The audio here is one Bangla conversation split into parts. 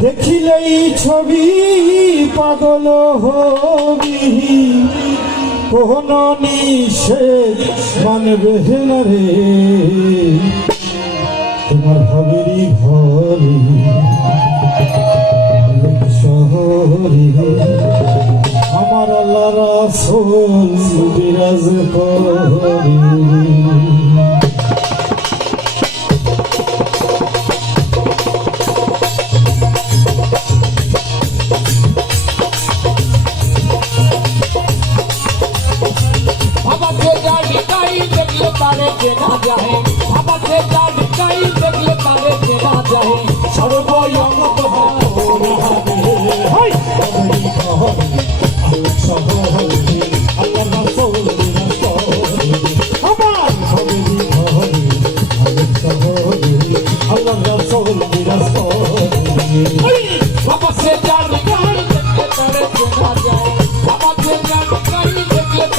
দেখিলেই ছবি পাগল হবি। কোন নিষেধ মানবে না রে। তোমার ভাবেরই ঘরে আমার আল্লাহ রাসূল বিরাজ করে।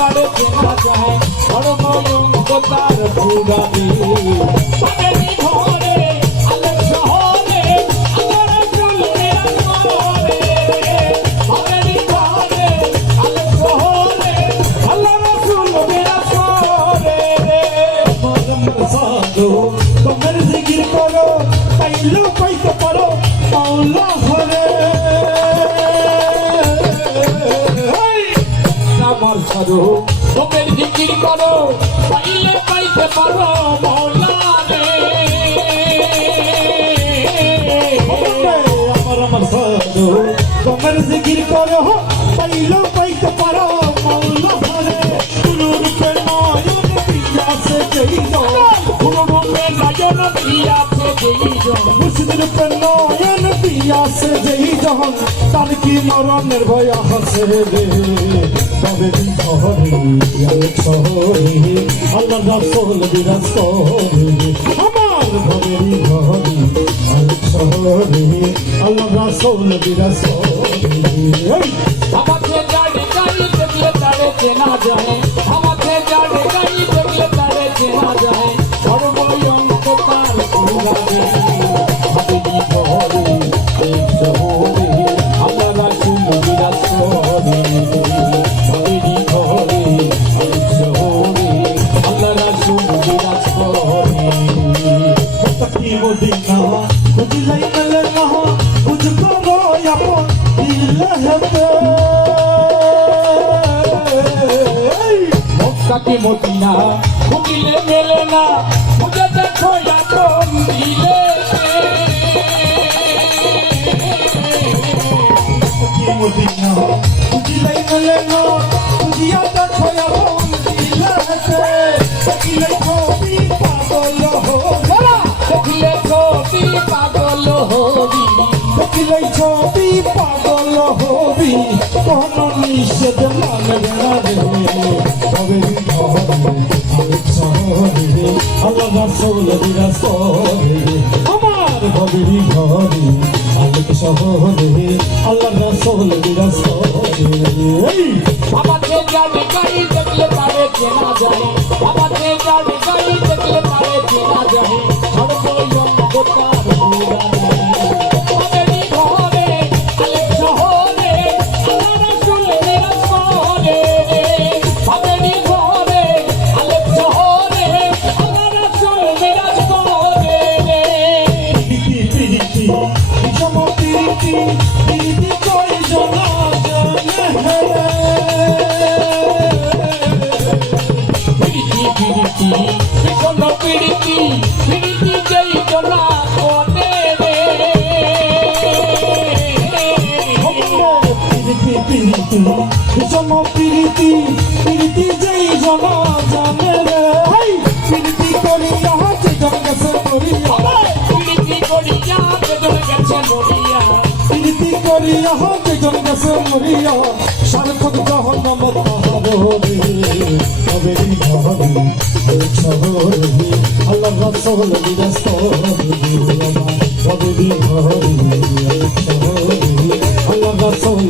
তারে চেনা যায়। সর্বয়ঙ্গ তার ছাড়ো তোদের জিকির করো পাইলে পাইতে পারো মৌলা রে আমার আমার সাধু তোমার জিকির করো পাইলো পাইতে পারো হরে গুরু রূপে নয়ন পিয়াসে যেই কোনো মনে নয়ন দিয়াছে যেই জন। মুর্শিদ রূপে নয়ন পিয়াসে যেই যখন তার কি মরণের ভয় হাসে রে? তবে শহরে, আল্লাহ রাসূল বিরাজ করে। আমার ভবেরি ঘরে শহরে, আল্লাহ রাসূল বিরাজ করে! আমাকে জানি গাই দেখলে তারে চেনা যায়। সাথে মদিনা ভুগিলে মেলে না বুঝে দেখো এখন দিলে মদিনা বুঝিলে মেলে না বুঝিয়া দেখো এখন দিলে দেখলেই ছবি, পাগল হবি। কোন নিষেধ মানবে না রে। তবে শহরে আল্লাহ রাসূল রাসূলে আমার কবি ঘরে আলোক শহরে আল্লাহ রাসূল রাসূলে বাবা পিরিতি পিরিতি যেই জনা জানে রে পিরিতি করিয়া যে জন গেছে করিয়া পিরিতি করিয়া বেদন গেছে মরিয়া। প্রীতি করিয়া যে জন গেছে মরিয়া। আল্লাহ রাসূল রাসূল